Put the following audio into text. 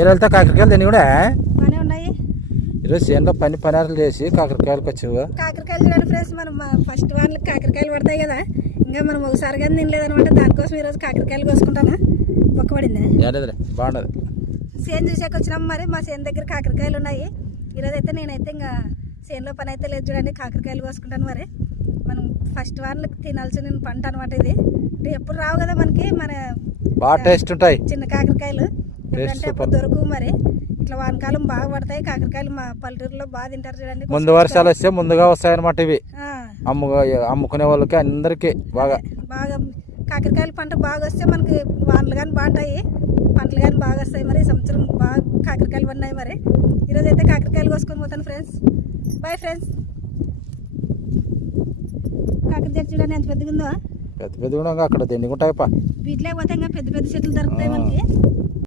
ఏరెళ్తా కాకరకాయలు తిని కూడా బాగానే ఉన్నాయి. ఈరోజు చేనులో పనిహారాలు చేసి కాకరకాయలకు వచ్చావు. కాకరకాయలు చూడండి ఫ్రెండ్స్, మనం ఫస్ట్ వాళ్ళకి కాకరకాయలు పడతాయి కదా, ఇంకా మనం ఒకసారి కానీ తినలేదనమాట. దానికోసం ఈరోజు కాకరకాయలు కోసుకుంటానా. మొక్క పడింది బాగుండదు. చేను చూసాక వచ్చినాం. మరి మా చేను దగ్గర కాకరకాయలు ఉన్నాయి. ఈరోజు అయితే నేనైతే ఇంకా చేనులో పని అయితే లేదు చూడండి, కాకరకాయలు కోసుకుంటాను. మరి మనం ఫస్ట్ వాళ్ళకి తినాల్సిన పంట అనమాట ఇది. అంటే ఎప్పుడు రావు కదా మనకి, మన బాగా టేస్ట్ ఉంటాయి చిన్న కాకరకాయలు. ఎందుకంటే అప్పుడు దొరుకు. మరి ఇట్లా వానకాలం బాగా పడతాయి కాకరకాయలు. మా పల్లెటూరులో బాగా తింటారు చూడండి. ముందు వర్షాలు వస్తే ముందుగా వస్తాయి అనమాట ఇవి. అమ్ముకునే వాళ్ళకి అందరికి బాగా కాకరకాయల పంట బాగా వస్తే మనకి వానలు కానీ బాగుంటాయి, పంటలు కానీ బాగా వస్తాయి. మరి ఈ సంవత్సరం బాగా కాకరకాయలు పడినాయి. మరి ఈరోజు అయితే కాకరకాయలు కోసుకొని పోతాను ఫ్రెండ్స్. Bye friends. కాకర చెట్టు చూడండి ఎంత పెద్దగా ఉందో. పెద్ద పెద్దగా అక్కడ తిండిగుంటాయి. వీటిలో పోతే ఇంకా పెద్ద పెద్ద చెట్లు దొరుకుతాయి మనకి.